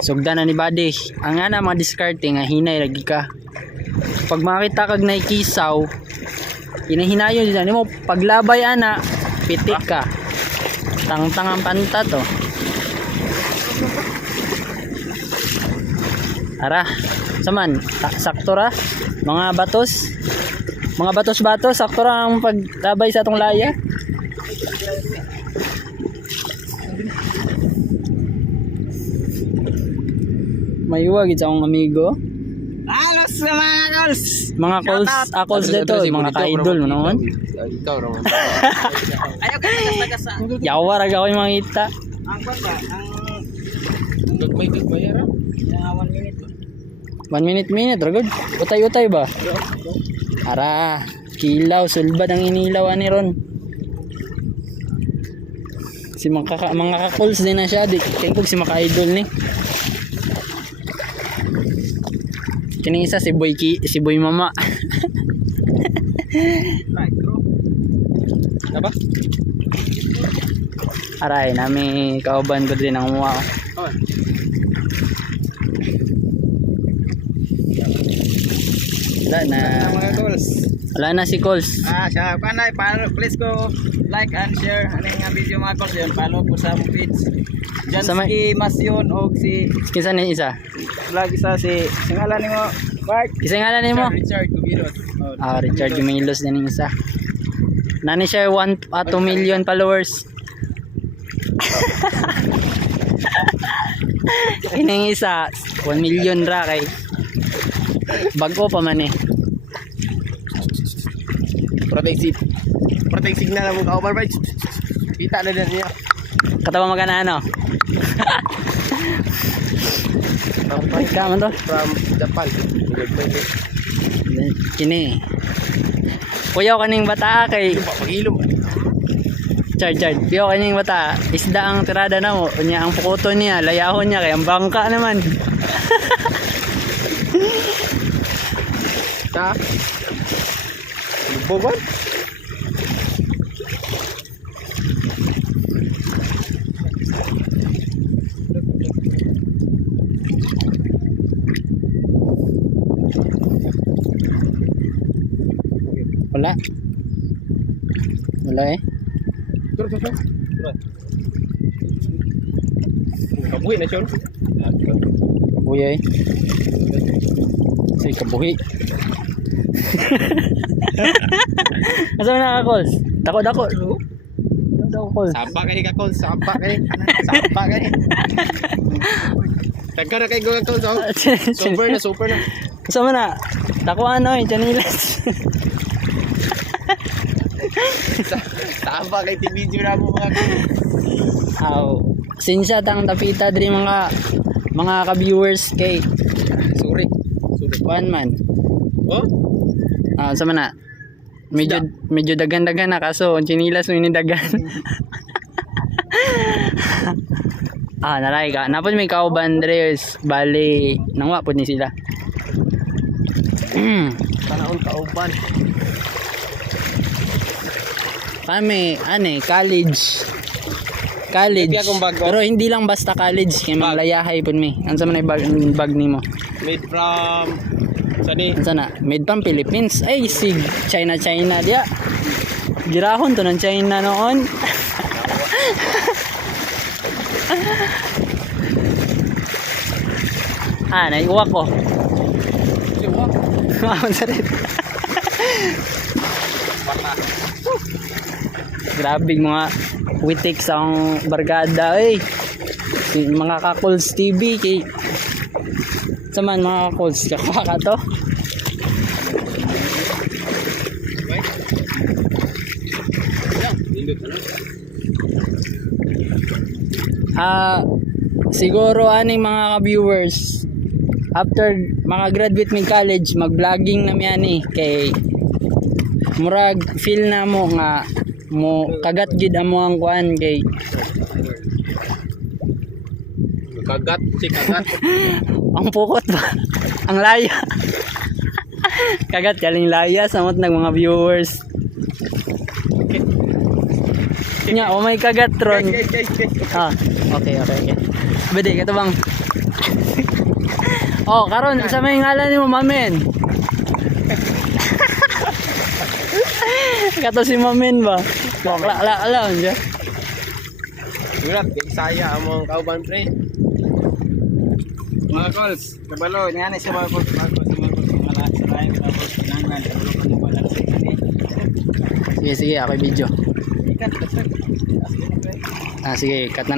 Sugda na ni body. Ang ana mga diskarte nga hinay lagi ka. Pag makita kag naikisaw, hinahinayon din mo paglabay ana, pitik ka. Tangtang ang panta to. Ara, saman, sakto ra. Mga batos. Mga batos-batos, sakto ra ang paglabay sa atong laya. Mayuwag sa akong amigo. Alos sa mga calls. Mga calls, calls dito, mga ka-idol mo naman. Ikaw raman. Ayaw ka na nagasa. Yawarag ako yung makita. Ang kwan ba? Ang may bayaran? 1 minute. 1 minute, ragod. Utay-utay ba? Ara, kilaw, sulbad ang inilaw ni Ron. Si mga ka-calls din na siya. Kaya kog si maka-idol ni. Kining isa si Boy Mama. Apa? Aray, nami kauban ko din ang muwa. Oh. Wala na. Mga calls. Wala na si Calls. Siya panay, please go like and share ano nga video mga calls yun. Follow po sa mong page. Janski Masyon o si Kinsa ni isa? vlog isa si ngalan nimo Mark. Isa nga ni mo? Richard Gubiros. Richard Gumilos din yung isa. Nani siya 2 million followers. Kining isa 1 million ra kay bago pa man eh. Protect signal mo ka override. Kita na din niya. Katawa magana ano? Ka man to? From Japan. Kini. Kuyaw kaning bata kay Pagilom. Chard. Kuyaw kaning bata. Isda ang tirada na mo. Unya ang pukuto niya, layahon niya kay ang bangka naman. Ta. Bogon. Wala eh. Terus. Kabuhi na siya. Kabuhi eh. Si kabuhi. Asa na ka calls? Dako. Dako calls. Sampa kay ka call, sampa kay. Tagka na kay go call so. Super na. Asa man na? Dako ano eh, chanilas. Sampa kay video na mo mga Aw, sinsa tang tapita diri mga ka-viewers kay Sorry. One man. Oh? Sa man na? Medyo dagan-dagan na kaso ang chinilas mo inidagan. Naray ka. Napod may kauban dres bali nangwa pod ni sila. Panahon kauban. Kami, college. Pero hindi lang basta college, kaya maglayahay po mi. Ano sa man bag nimo? Made from sani? Ano na? Made from Philippines. Ay, sig China dia. Girahon to ng China noon. Naiuwak ko. Iwak. Grabe mga witik sa ang barkada eh. Mga ka-calls TV kay saman mga ka-calls kakuha ka to. Siguro aning mga ka-viewers after maka-graduate mig college mag-vlogging na miyan eh kay murag feel na mo nga mo kagat gid amo ang kuan kay kagat ang pukot ba ang laya kagat kaling laya samot nag mga viewers nya may kagat ron guys. okay bede kato bang Oh, karon sa may ngalan nimo, Mamen. Kato si Mamen ba? Bakla alam siya. Ulat, saya among kauban pre. Mga calls, kabalo, nga na siya mga calls, malas sa lain kita calls, pinangan, kabalo ka mo pala sa kani. Sige, ako video. Ikat, Sige, cut na.